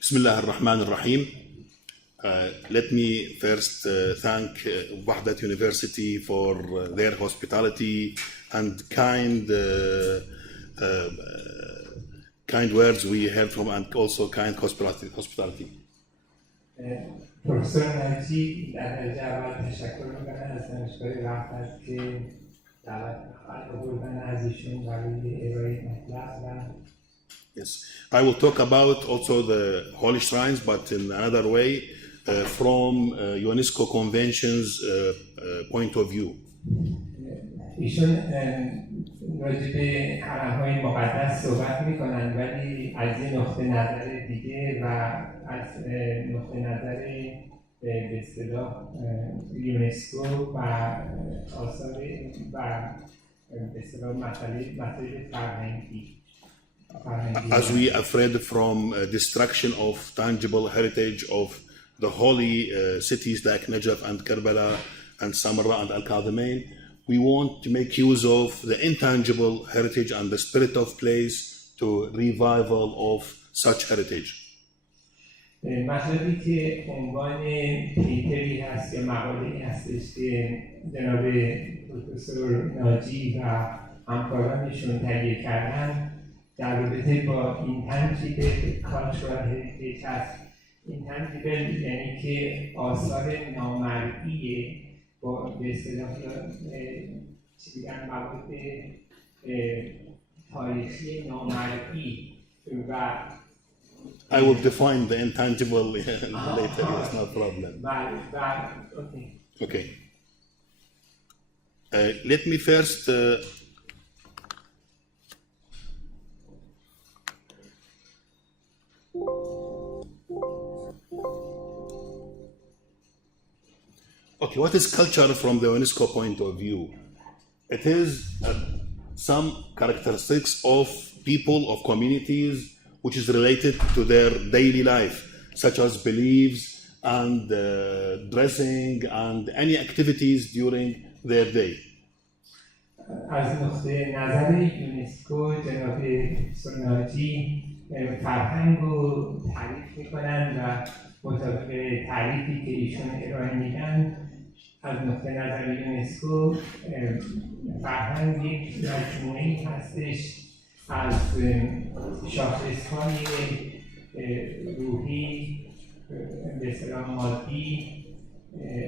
Bismillah ar-Rahman ar-Rahim. Let me first thank Vahdat University for their hospitality and kind words we heard from, and also kind hospitality. پروفسور ناجی در درجه اول تشکر میکنم از دانشگاه وحدت که دعوت بردن از ایشون برای ارائه مطلب و Yes, I will talk about also the holy shrines, but in another way, from UNESCO Convention's point of view. ایشون راجع به حرم‌های مقدس صحبت میکنن، ولی از یه نقطه نظر دیگه و از نقطه نظر به اصطلاح یونسکو و آثار و به اصطلاح مسائل فرهنگی. As we are afraid from destruction of tangible heritage of the holy cities like Najaf and Karbala and Samarra and Al-Kadhimain, we want to make use of the intangible heritage and the spirit of place to revival of such heritage. مطلبی که عنوان پیپری هست یا مقاله‌ای هستش که جناب پروفسور ناجی و همکارانشون تهیه کردن در رابطه با Intangible Cultural Heritage هست. Intangible یعنی که آثار نامرئی با به اصطلاح چی بگن مواد تاریخی نامرئی و I will define the intangible later, it's no problem. Okay. Let me first okay, what is culture from the UNESCO point of view? It is some characteristics of people, of communities, which is related to their daily life, such as beliefs and dressing and any activities during their day. از نقطه نظر یونسکو جناب سوناجی فرهنگ رو تعریف میکنن و مطابق تعریفی که ایشون ارائه میدن از نقطه نظر یونسکو فرهنگ یک مجموعه‌ای هستش از شاخص‌های روحی، به اصطلاح مادی،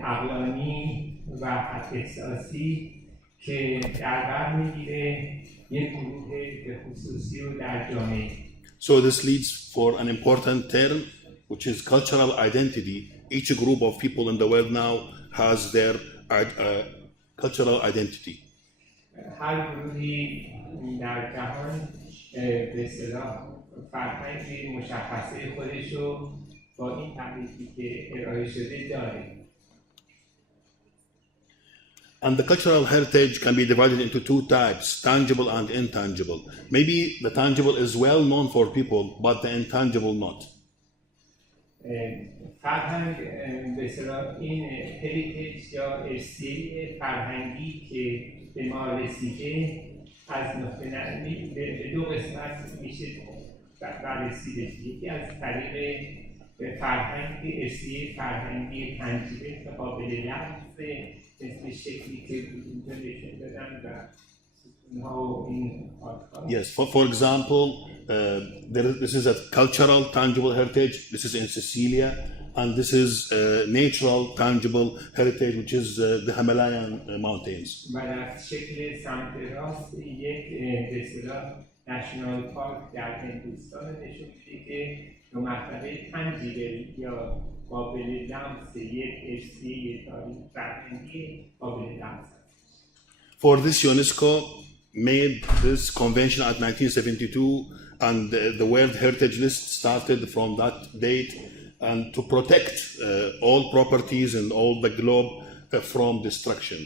عقلانی و احساسی که در بر میگیره یک گروه به خصوصی رو در جامعه. So this leads for an important term, which is cultural identity. Each group of people in the world now has their cultural identity. هر گروهی در جهان به اصطلاح فرهنگ مشخصه خودش رو با این تعریفی که ارائه شده داره. And the cultural heritage can be divided into two types, tangible and intangible. Maybe the tangible is well known for people, but the intangible not. فرهنگ به اصطلاح این هریتیج یا ارثیه فرهنگی که به ما رسیده از نقطه نظر به دو قسمت میشه بررسی بشه. یکی از طریق فرهنگ ارثیه فرهنگی تنجیبه که قابل لمس مثل شکلی که اینجا نشون دادن و Yes, for example, this is a cultural tangible heritage. This is in Sicilia, and this is natural tangible heritage, which is the Himalayan mountains. و در شکل سمت راست یک به اصطلاح نشنال پارک در هندوستان نشون میده که دو مرتبه تنجیبل یا قابل لمس یک ارثیه تاریخ فرهنگی قابل لمس. For this, UNESCO made this convention at 1972, and the World Heritage List started from that date, and to protect all properties in all the globe from destruction.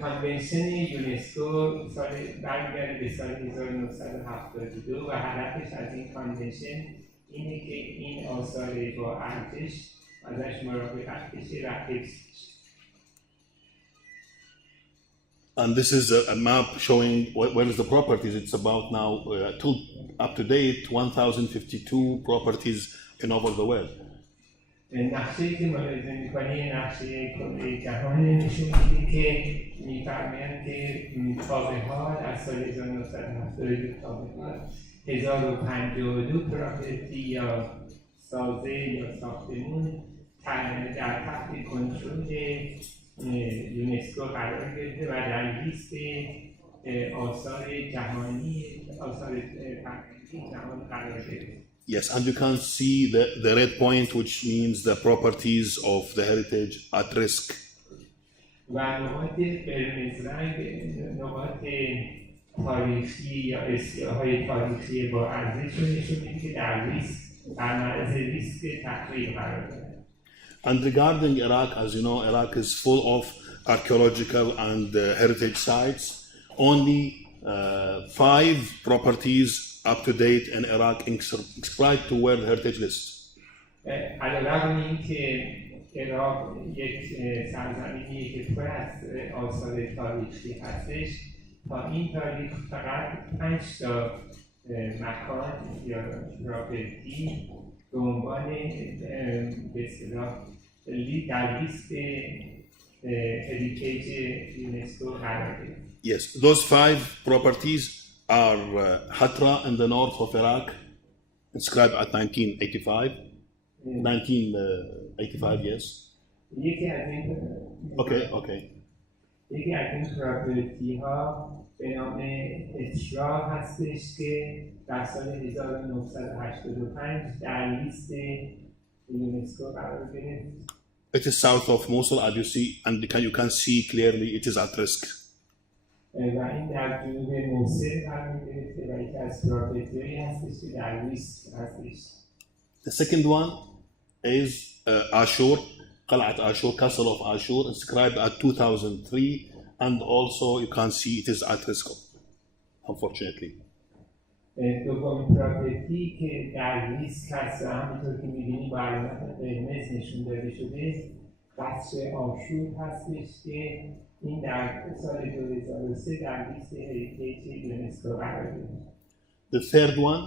کانونشن یونسکو سال برمیگرده به سال 1972 و هدفش از این کانونشن اینه که این آثار با ارزش ازش مراقبت بشه و حفظ بشه. And this is a map showing where is the properties. It's about now, up to date, 1,052 properties in over the world. نقشه‌ای که ملاحظه می‌کنی نقشه کره جهان نشون میده که می‌فرمایند که تا به حال از سال 1972 تا به حال 1052 پراپرتی یا سازه یا ساختمون در تحت کنترل یونسکو قرار گرفته و در لیست آثار جهانی آثار فرهنگی جهان قرار گرفته. Yes, and you can see the red point, which means the properties of the heritage at risk. و نقاط قرمز رنگ نقاط تاریخی یا اشیاءهای تاریخی با ارزش رو نشون میده که در معرض ریسک تخریب قرار دارند. And regarding Iraq, as you know, Iraq is full of archaeological and heritage sites. Only 5 properties up to date in Iraq inscribed to World Heritage List. علیرغم اینکه عراق یک سرزمینی که پر از آثار تاریخی هستش، تا این تاریخ فقط 5 تا مکان یا پراپرتی به عنوان به اصطلاح در لیست هریتیج یونسکو قرار گرفت. Yes, those 5 properties are Hatra in the north of Iraq, inscribed at 1985. 1985, yes. یکی از این یکی از این پراپرتی ها به نام اشراق هستش که در سال 1985 در لیست یونسکو قرار گرفت. It is south of Mosul, as you see, and you can see clearly it is at risk. و این در جنوب موصل قرار گرفته و یکی از پراپرتی‌هایی هستش که در لیست هستش. The second one is Ashur, Qal'at Ashur, Castle of Ashur, inscribed at 2003, and also you can see it is at risk, unfortunately. دومین پراپرتی که در لیست هست و همونطور که می‌بینی با علامت قرمز نشون داده شده قصر آشور هستش که این در سال 2003 در لیست هریتیج یونسکو قرار گرفت. The third one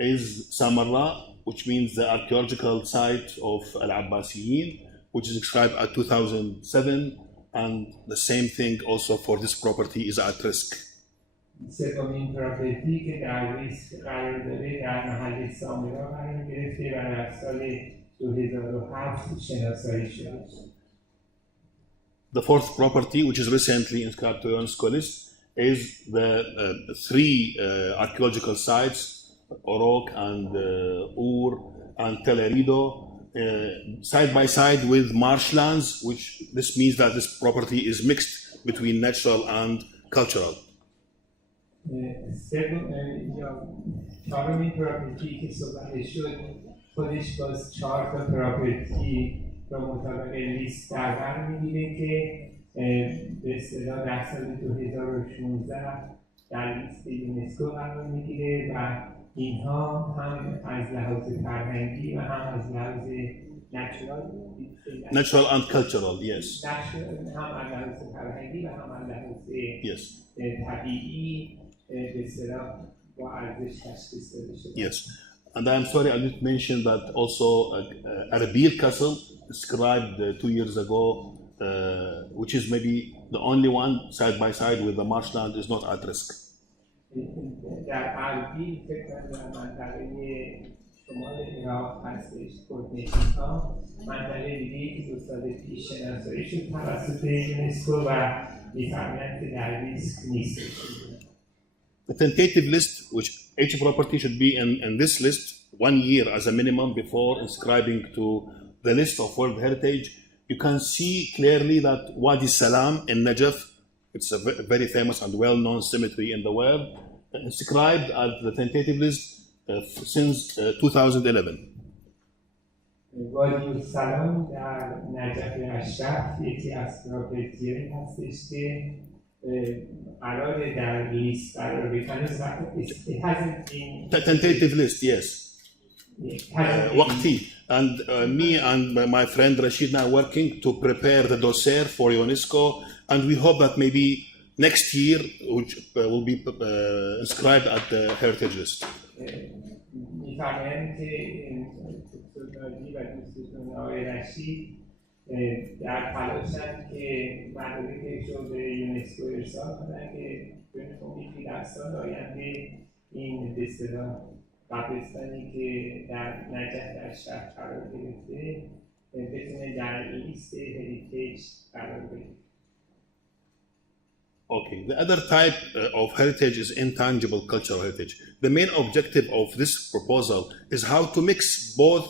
is Samarra, which means the archaeological site of Al-Abbasiyin, which is inscribed at 2007, and the same thing also for this property is at risk. سومین پراپرتی که در لیست قرار داره در محل سامرا قرار گرفته و در سال 2007 شناسایی شده. The fourth property, which is recently inscribed to UNESCO list, is the 3 archaeological sites, Orok and Ur and Tel Erido, side by side with marshlands, which this means that this property is mixed between natural and cultural. چهارمین پراپرتی که صحبت شد خودش باز 4 تا پراپرتی رو مطابق لیست در بر می‌گیره که به اصطلاح در سال 2016 در لیست یونسکو قرار می‌گیره و اینها هم از لحاظ فرهنگی و هم از لحاظ Natural and cultural, yes. هم از لحاظ فرهنگی و هم از لحاظ طبیعی به اصطلاح با ارزش تشخیص داده شده. Yes. And I'm sorry I didn't mention that also Erbil Castle, described 2 years ago, which is maybe the only one side by side with the marshland, is not at risk. در اربیل فکر کنم در منطقه شمال عراق هستش کردنشین‌ها منطقه دیگه‌ای که 2 سال پیش شناسایی شد توسط یونسکو و می‌فرمایند که در ریسک نیستش. The tentative list, which each property should be in this list 1 year as a minimum before inscribing to the list of World Heritage, you can see clearly that Wadi Salam in Najaf, it's a very famous and well-known cemetery in the world, inscribed at the tentative list since 2011. وادی سلام در نجف اشرف یکی از پراپرتی‌هایی هستش که قرار در لیست قرار بکنه. It hasn't been Tentative list, yes. وقتی. And me and my friend Rashid are working to prepare the dossier for UNESCO, and we hope that maybe next year which will be inscribed at the heritage list. می‌فرمایند که دکتر ناجی و دوستشون آقای رشید در تلاشند که مدارکش رو به یونسکو ارسال کنند که به امیدی در سال آینده این به اصطلاح قبرستانی که در نجف در شهر قرار گرفته بتونه در لیست هریتیج قرار بگیره. Okay, the other type of heritage is intangible cultural heritage. The main objective of this proposal is how to mix both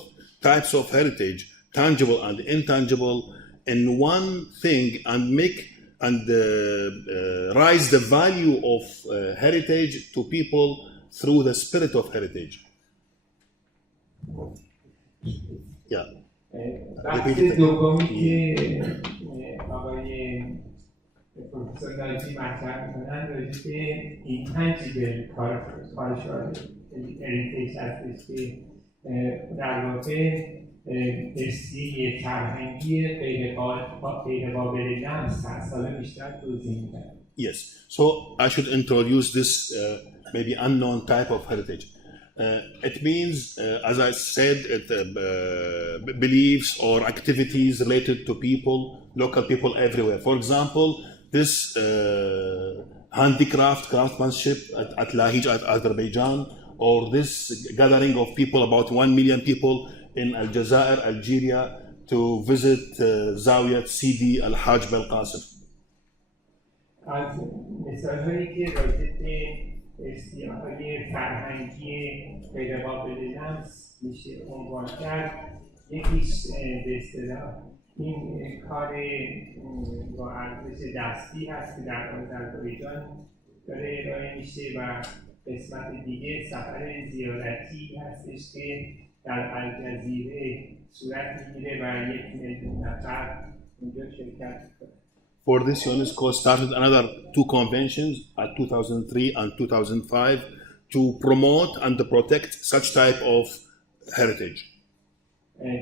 types of heritage, tangible and intangible, in one thing and make and rise the value of heritage to people through the spirit of heritage. Yeah. بحث دومی که آقای پروفسور ناجی مطرح می‌کنند راجع به اینتنجیبل کالچرال هریتیج هستش که در واقع ارثیه فرهنگی غیرقابل لمس هست. حالا بیشتر توضیح میدم. Yes. So I should introduce this maybe unknown type of heritage. It means, as I said, beliefs or activities related to people, local people everywhere. For example, this craftsmanship at Lahij, at Azerbaijan, or this gathering of people, about 1 million people in Aljazair, Algeria, to visit Zawiyat Sidi Al-Hajj Belqasim. از مثال‌هایی که راجع به ارثیه‌های فرهنگی غیرقابل لمس میشه عنوان کرد، یکیش به اصطلاح این کار با ارزش دستی هست که در آذربایجان داره ارائه میشه و قسمت دیگه سفر زیارتی هستش که در الجزیره صورت میگیره و 1,000,000 نفر اونجا شرکت میکنه. For this, UNESCO started another 2 conventions at 2003 and 2005 to promote and protect such type of heritage.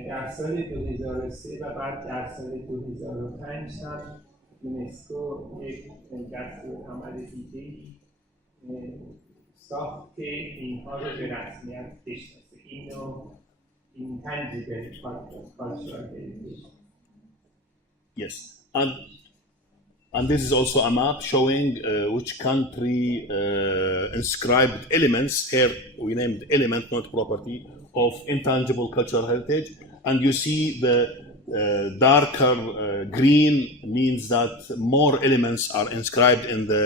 در سال 2003 و بعد در سال 2005 هم یونسکو یک دستورالعمل دیگه‌ای ساخت که اینها رو به رسمیت بشناسه. این نوع Intangible cultural heritage. Yes, and this is also a map showing which country inscribed elements. Here we named element, not property, of intangible cultural heritage. And you see the darker green means that more elements are inscribed in the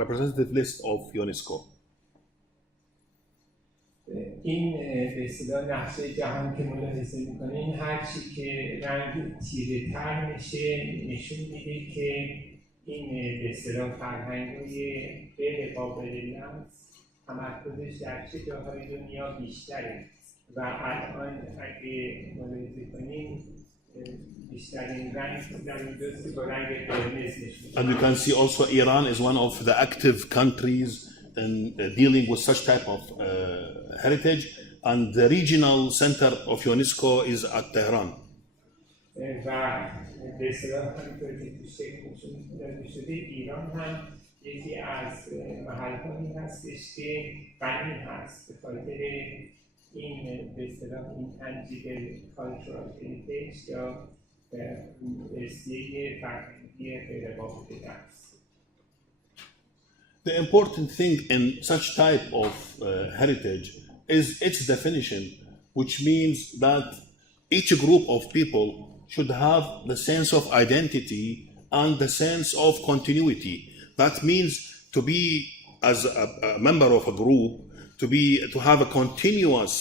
representative list of UNESCO. این به اصطلاح نقشه جهان که ملاحظه می‌کنین هرچی که رنگ تیره تر میشه نشون میده که این به اصطلاح فرهنگ‌های غیر قابل لمس تمرکزش در چه جاهای دنیا بیشتره و الان اگه ملاحظه کنین بیشترین رنگ در اینجاست با رنگ قرمز نشون میده. And you can see also Iran is one of the active countries in dealing with such type of heritage, and the regional center of UNESCO is at Tehran. و به اصطلاح همینطور که تو شکلشون داده شده ایران هم یکی از محل‌هایی هستش که غنی هست به خاطر این به اصطلاح Intangible cultural heritage یا ارثیه فرهنگی غیرقابل لمس. The important thing in such type of heritage is its definition, which means that each group of people should have the sense of identity and the sense of continuity. That means to be, as a member of a group, to have a continuous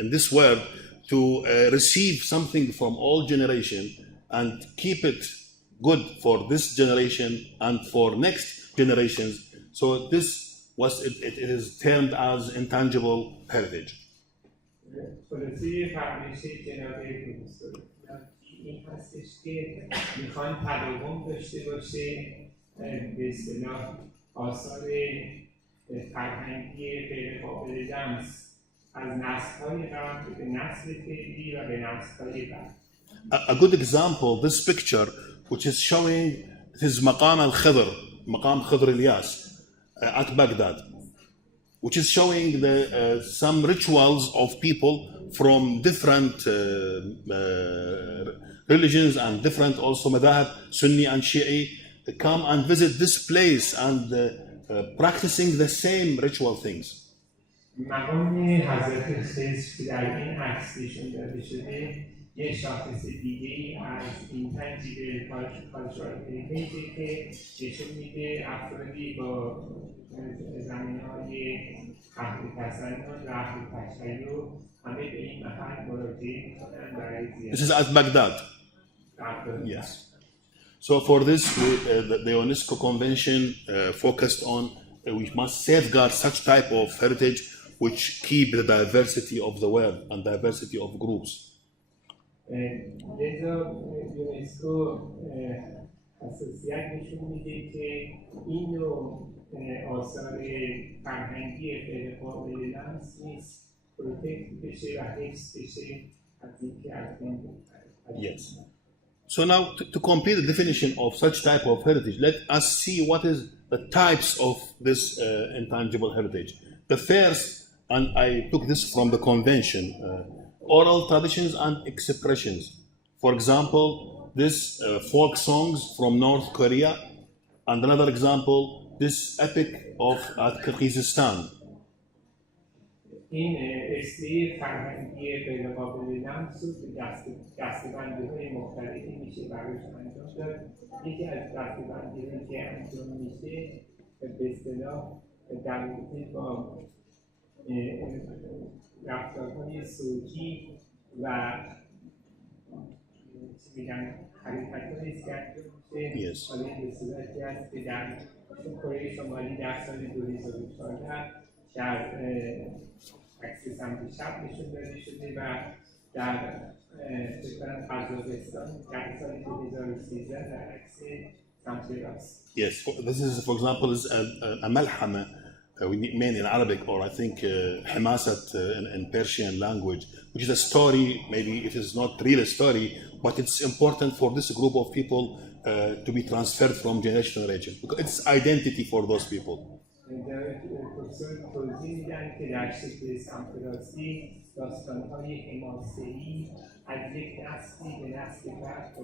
in this world, to receive something from all generations and keep it good for this generation and for next generations. So this was it is termed as intangible heritage. خلاصه فرمایش جناب پروفسور این هستش که میخوان تداوم داشته باشه به اصطلاح آثار فرهنگی غیرقابل لمس از نسل‌های قبل به نسل فعلی و به نسل‌های بعد. A good example, this picture, which is showing it is مقام الخضر, مقام خضر الياس at Baghdad. which is showing the some rituals of people from different religions and different also madhab, Sunni and Shi'i, come and visit this place and practicing the same ritual things. مقام حضرت خضر که در این عکس نشون داده شده یک شاخص دیگه‌ای از Intangible Cultural Heritage که نشون میده افرادی با زمینه‌های عقل تسنن و عقل تشیع همه به این محل مراجعه می‌کنن برای زیارت. This is at Baghdad. Yes. So for this, the UNESCO Convention focused on we must safeguard such type of heritage which keep the diversity of the world and diversity of groups. لذا یونسکو حساسیت نشون میده که این نوع آثار فرهنگی غیر قابل لمس نیست پروتکت بشه و حفظ بشه از اینکه از بین بره. Yes. So now to complete the definition of such type of heritage, let us see what is the types of this intangible heritage. The first, and I took this from the convention, oral traditions and expressions. For example, this folk songs from North Korea, and another example, this epic of Kyrgyzstan. این اصلی فرهنگی غیر قابل لمس رو به دسته‌بندی‌های مختلفی میشه براش انجام داد. یکی از دسته‌بندی‌هایی که انجام میشه به اصطلاح در رابطه با رفتارهای صوتی و حرکت‌هایی است که انجام میشه. حالا این به صورتی است که در کره شمالی در سال 2014 در عکس سمت چپ نشون داده شده و در قزاقستان در سال 2013 در عکس سمت راست. Yes, this is, for example, is a malhama, we mean in Arabic, or I think hamasat in Persian language, which is a story. Maybe it is not real a story, but it's important for this group of people to be transferred from generation to generation because it's identity for those people. پروفسور توضیح میدن که در شکل سمت راستی داستان‌های حماسه‌ای از یک نسلی به نسل بعد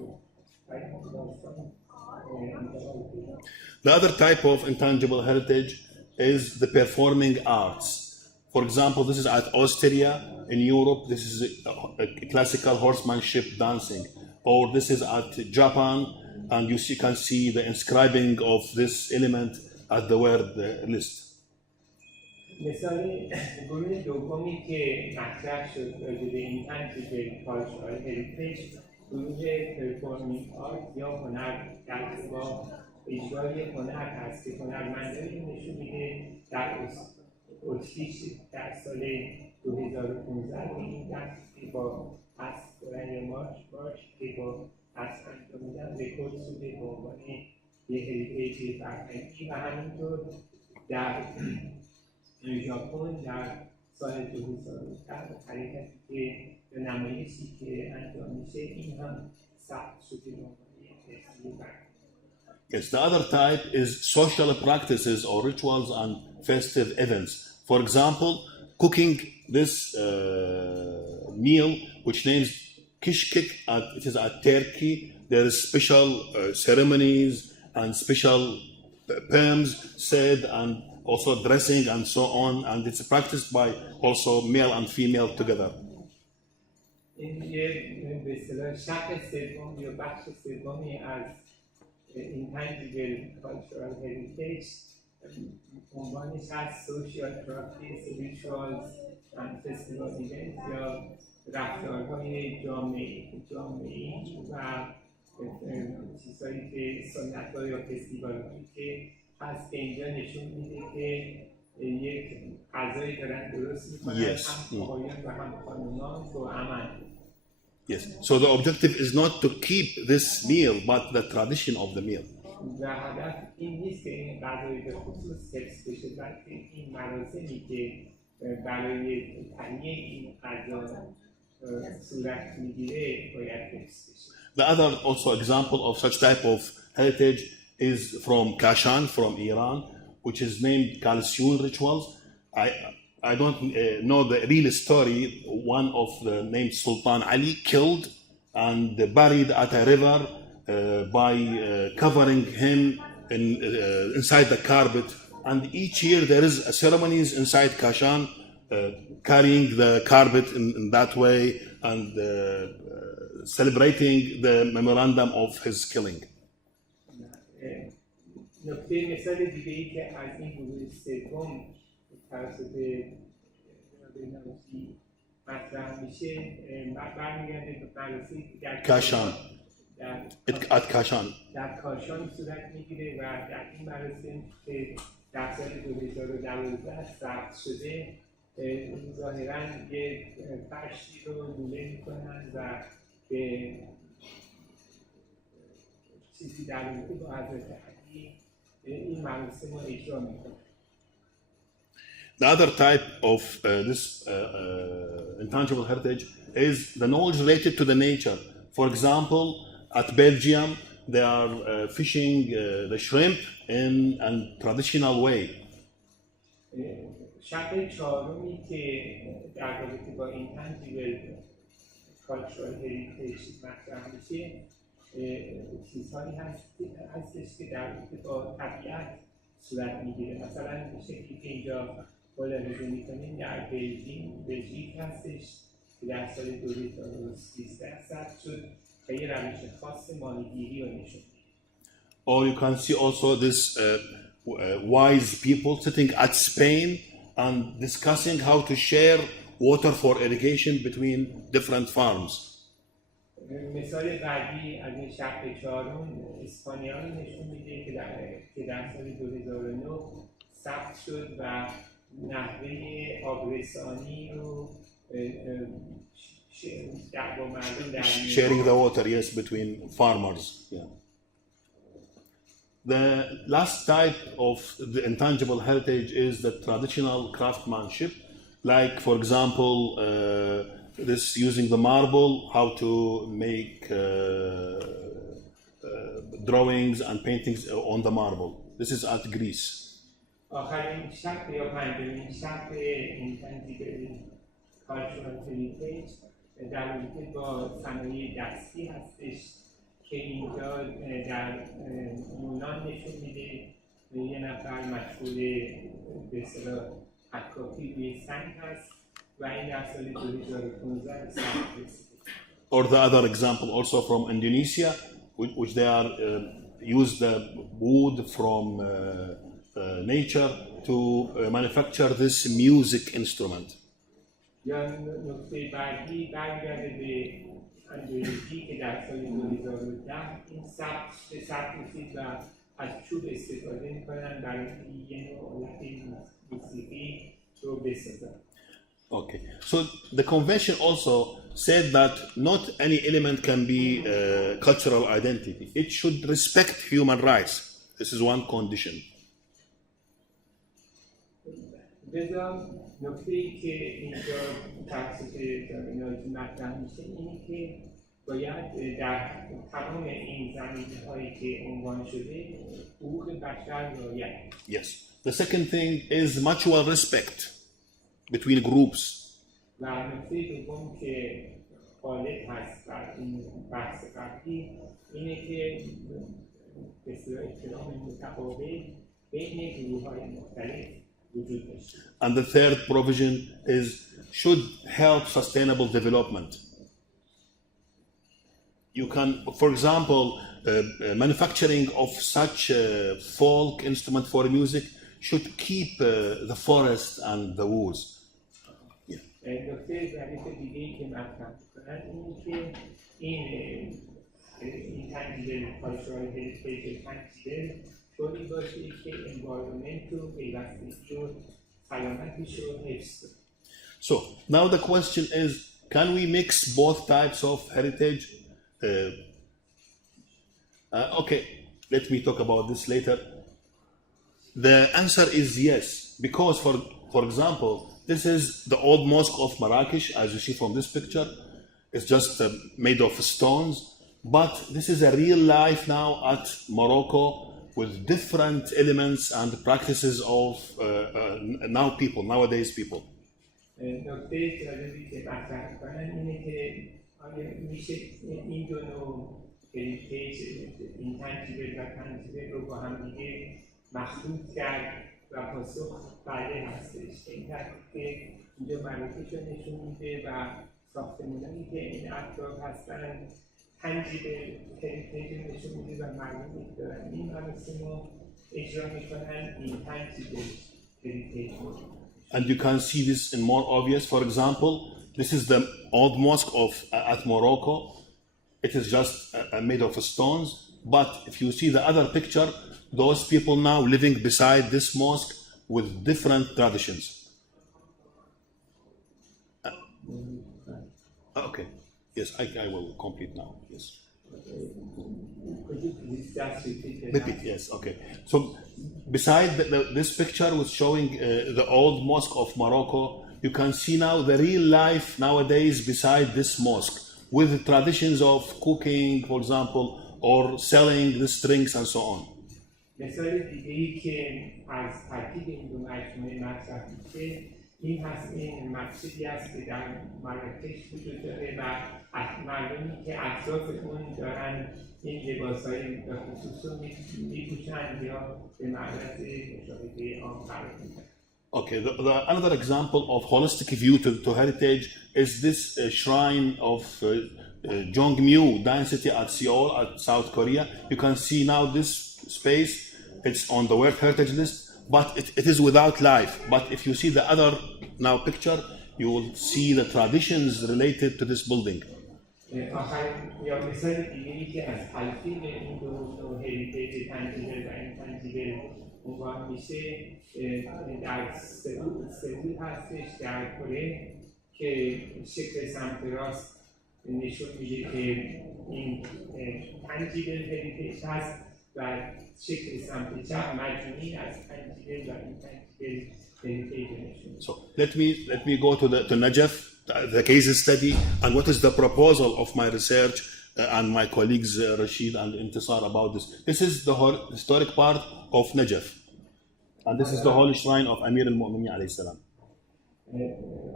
The other type of intangible heritage is the performing arts. For example, this is at Austria in Europe. This is a classical horsemanship dancing, or this is at Japan, and you can see the inscribing of this element at the word list. مثال گروه دومی که مطرح شد راجع به Intangible Cultural Heritage گروه پرفورمینگ آرت یا هنر در با اجرای هنر هست که هنرمندانی نشون میده در اتریش در سال 2015 که این دستی با اسب برای مارش که با اسب انجام میدن رکورد شده به عنوان یه هریتیج فرهنگی و همینطور در ژاپن در سال 2010 حرکتی که به نمایشی که انجام میشه این هم ثبت شده به عنوان Yes, the other type is social practices or rituals and festive events. For example, cooking this meal, which names kishkek, it is at Turkey. There is special ceremonies and special poems said and also dressing and so on, and it's practiced by also male and female together. این یه به اصطلاح شق سوم یا بخش سومی از Intangible Cultural Heritage عنوانش از Social Practice, Rituals and Festival Events یا رفتارهای جامعی و چیزهایی که سنت‌ها یا فستیوال‌هایی که هست که اینجا نشون میده که یک غذایی دارن درست میکنن هم آقایان و هم خانومان با امن. Yes. So the objective is not to keep this meal, but the tradition of the meal. و هدف این نیست که این غذایی به خصوص حفظ بشه بلکه این مراسمی که برای تهیه این غذا صورت میگیره باید حفظ بشه. The other also example of such type of heritage is from Kashan, from Iran, which is named Kalsyun rituals. I don't know the real story. One of the named Sultan Ali killed and buried at a river by covering him inside the carpet. And each year there is a ceremonies inside Kashan, carrying the carpet in that way and celebrating the memorandum of his killing. نکته مثال دیگه‌ای که از این گروه سوم توسط نوشی مطرح میشه برمیگرده به مراسمی که در کاشان at کاشان در کاشان صورت میگیره و در این مراسم که در سال 2012 ثبت شده ظاهراً یه فرشی رو لوله میکنن و به چیزی در رابطه با حضرت علی این مراسم رو اجرا میکنن. The other type of this intangible heritage is the knowledge related to the nature. For example, at Belgium, they are fishing the shrimp in a traditional way. شرط چهارمی که در رابطه با Intangible cultural heritage مطرح میشه چیزهایی هستش که در رابطه با طبیعت صورت میگیره. مثلا شکلی که اینجا ملاحظه میکنیم در بلژیک هستش که در سال 2013 ثبت شد و یه روش خاص ماهیگیری رو نشون میده. Or you can see also this wise people sitting at Spain and discussing how to share water for irrigation between different farms. مثال بعدی از این شرط چهارم اسپانیا رو نشون میده که در سال 2009 ثبت شد و نحوه آبرسانی رو با مردم در Sharing the water, yes, between farmers. Yeah. The last type of the intangible heritage is the traditional craftsmanship, like, for example, this using the marble, how to make drawings and paintings on the marble. This is at Greece. آخرین شرط یا پنجمین شرط Intangible cultural heritage در رابطه با صنایع دستی هستش که اینجا در یونان نشون میده یه نفر مشغول به اصطلاح حکاکی روی سنگ هست و این در سال 2015 ثبت رسیده. Or the other example also from Indonesia, which they are use the wood from nature to manufacture this music instrument. یا نکته بعدی برگرده به اندونزی که در سال 2010 این ثبت رسید و از چوب استفاده میکنن برای اینکه یه نوع آلت موسیقی رو بسازن. Okay, so the convention also said that not any element can be cultural identity. It should respect human rights. This is one condition. بذار نکته‌ای که اینجا توسط ناجی مطرح میشه اینه که باید در تمام این زمینه‌هایی که عنوان شده حقوق بشر رعایت. Yes. The second thing is mutual respect between groups. و نکته دوم که غالب هست بر این بحث قبلی اینه که به اصطلاح احترام متقابل بین گروه‌های مختلف وجود داشته. And the third provision is should help sustainable development. You can, for example, manufacturing of such folk instrument for music should keep the forest and the woods. نکته ظریف دیگه‌ای که مطرح می‌کنن اینه که این Intangible cultural heritage Intangible طوری باشه که environment رو پیوستگی و سلامتش رو حفظ کنه. So now the question is, can we mix both types of heritage? Okay, let me talk about this later. The answer is yes, because for example, this is the old mosque of Marrakesh, as you see from this picture. It's just made of stones, but this is a real life now at Morocco. with different elements and practices of nowadays people. نکته جالبی که مطرح کنن اینه که آیا میشه این دو نوع هریتیج اینتنجیبل و تنجیبل رو با هم دیگه مخلوط کرد و پاسخ بله هستش. این که اینجا مراکش رو نشون میده و ساختمونایی که این اطراف هستن تنجیبل هریتیج رو نشون میده و مردمی که دارن این مراسم رو اجرا میکنن اینتنجیبل هریتیج رو. And you can see this in more obvious. For example, this is the old mosque of at Morocco. It is just made of stones. But if you see the other picture, those people now living beside this mosque with different traditions. Okay. Yes, I will complete now. Yes. Could you please just repeat that? Repeat, yes, okay. So beside this picture was showing the old mosque of Morocco, you can see now the real life nowadays beside this mosque with the traditions of cooking, for example, or selling the strings and so on. مثال دیگه‌ای که از ترکیب این دو مجموعه مطرح میشه این هست این مسجدی است که در مراکش وجود داره و مردمی که اطراف اون دارن این لباس‌های به خصوص رو می‌پوشن یا به معرض مشاهده عام قرار میدن. Okay, another example of holistic view to heritage is this shrine of Jongmyo dynasty at Seoul, at South Korea. You can see now this space, it's on the World Heritage List, but it is without life. But if you see the other now picture, you will see the traditions related to this building. آخرین یا مثال دیگه‌ای که از تلفیق این دو هریتیج تنجیبل و اینتنجیبل عنوان میشه در سئول هستش در کره که شکل سمت راست نشون میده که این تنجیبل هریتیج هست و شکل سمت چپ مجموعی از تنجیبل و اینتنجیبل هریتیج نشون میده. So let me go to Najaf, the case study, and what is the proposal of my research and my colleagues Rashid and Intisar about this. This is the historic part of Najaf. And this is the holy shrine of Amir al-Mu'minin alayhi salam.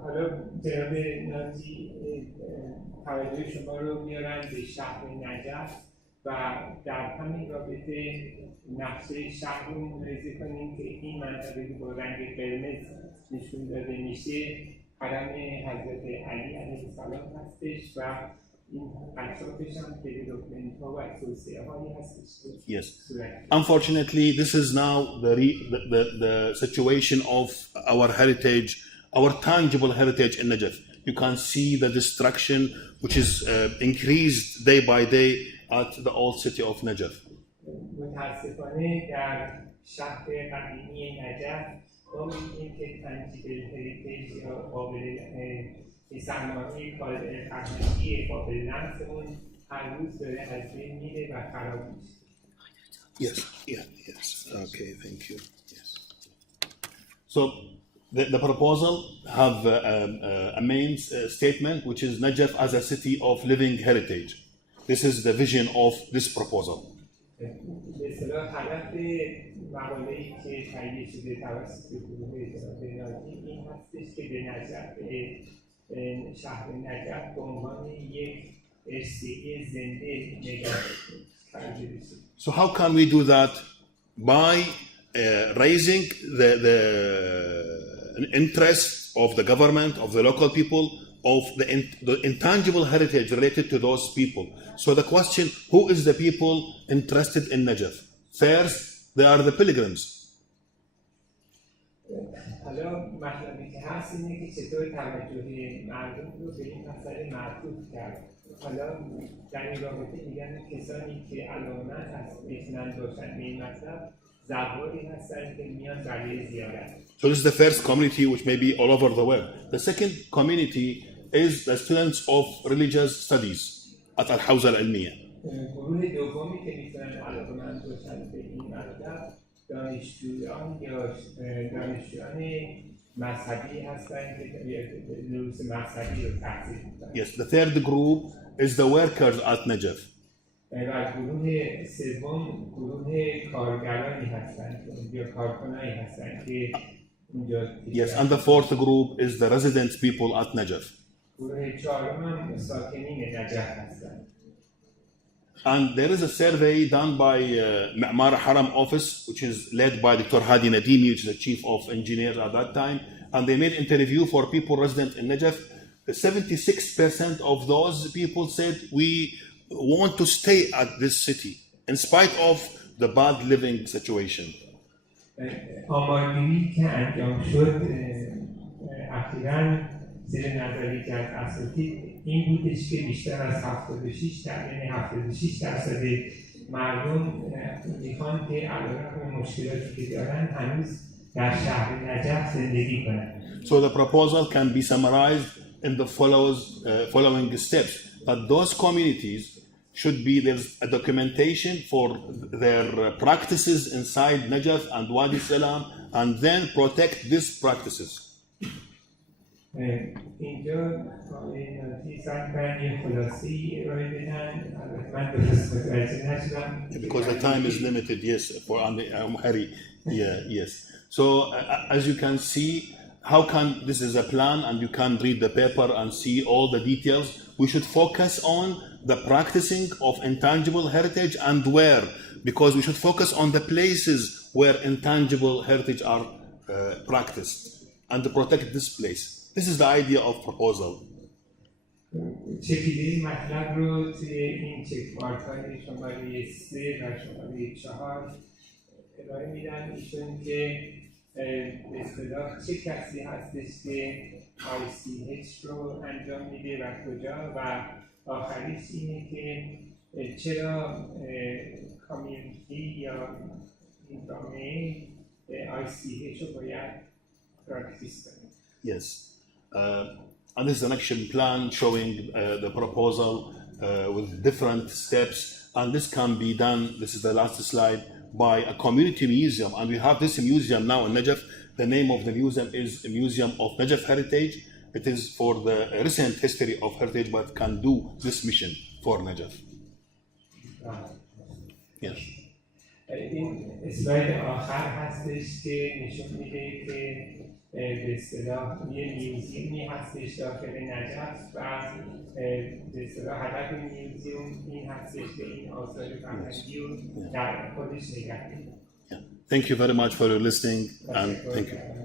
حالا جناب ناجی توجه شما رو میارن به شهر نجف و در همین رابطه نقشه شهر رو ملاحظه کنیم که این منطقه با رنگ قرمز نشون داده میشه حرم حضرت علی علیه السلام هستش و این اطرافش هم دیولپمنت ها و توسعه هایی هستش. Yes. Unfortunately, this is now the situation of our heritage, our tangible heritage in Najaf. You can see the destruction which is increased day by day at the old city of Najaf. متاسفانه در شهر قدیمی نجف ما می‌بینیم که تنجیبل هریتیج یا قابل سرمایه فرهنگی قابل لمسمون هر روز داره از بین میره و خراب میشه. Yes, yes. Okay, thank you. Yes. So the proposal have a main statement which is Najaf as a city of living heritage. This is the vision of this proposal. به اصطلاح هدف مقاله‌ای که تهیه شده توسط گروه جناب ناجی این هستش که به نجف شهر نجف به عنوان یک ارثیه زنده نگاه کرده بشه. So how can we do that? By raising the interest of the government, of the local people, of the intangible heritage related to those people. So the question, who is the people interested in Najaf? First, they are the pilgrims. حالا مطلبی که هست اینه که چطور توجه مردم رو به این مسئله معطوف کرد. حالا در این رابطه میگن کسانی که علاقه‌مند هستن میتونن باشن به این مطلب زواری هستن که میان برای زیارت. So this is the first community which may be all over the world. The second community is the students of religious studies at Al-Hawza Al-Ilmiya. گروه دومی که میتونن علاقه‌مند باشن به این مطلب دانشجویان یا دانشجویان مذهبی هستن که دروس مذهبی رو تحصیل می‌کنن. Yes, the third group is the workers at Najaf. و گروه سوم گروه کارگرانی هستند یا کارکنانی هستند که اونجا Yes, and the fourth group is the resident people at Najaf. گروه چهارم هم ساکنین نجف هستند. And there is a survey done by Ma'mar Haram office, which is led by Dr. Hadi Nadimi, which is the chief of engineers at that time. And they made interview for people resident in Najaf. 76% of those people said, we want to stay at this city, in spite of the bad living situation. آمارگیری که انجام شد اخیراً زیر نظر یکی از اساتید این بودش که بیشتر از 76% مردم میخوان که علیرغم مشکلاتی که دارن هنوز در شهر نجف زندگی کنند. So the proposal can be summarized in the following steps. That those communities should be, there's a documentation for their practices inside Najaf and Wadi Salam, and then protect these practices. اینجا ناتی سعی کنن یه خلاصه‌ای ارائه بدن. من درست متوجه نشدم. Because the time is limited, yes, for Harry, yeah, yes. So as you can see, how can, this is a plan and you can read the paper and see all the details. We should focus on the practicing of intangible heritage and where, because we should focus on the places where intangible heritage are practiced and to protect this place. This is the idea of proposal. چکیده مطلب رو توی این چک مارک‌های شماره 3 و شماره 4 ارائه میدن. ایشون که به اصطلاح چه کسی هستش که ICH رو انجام میده و کجا، و آخریش اینه که چرا کامیونیتی یا این جامعه ICH رو باید پراکتیس کنه. Yes. And this is an action plan showing the proposal with different steps, and this can be done, this is the last slide, by a community museum. And we have this museum now in Najaf. The name of the museum is Museum of Najaf Heritage. It is for the recent history of heritage, but can do this mission for Najaf. Yes. این اسلاید آخر هستش که نشون میده که به اصطلاح یه میوزیومی هستش داخل نجف و به اصطلاح هدف میوزیوم این هستش که این آثار فرهنگی رو در خودش نگه داره. Thank you very much for your listening, and thank you.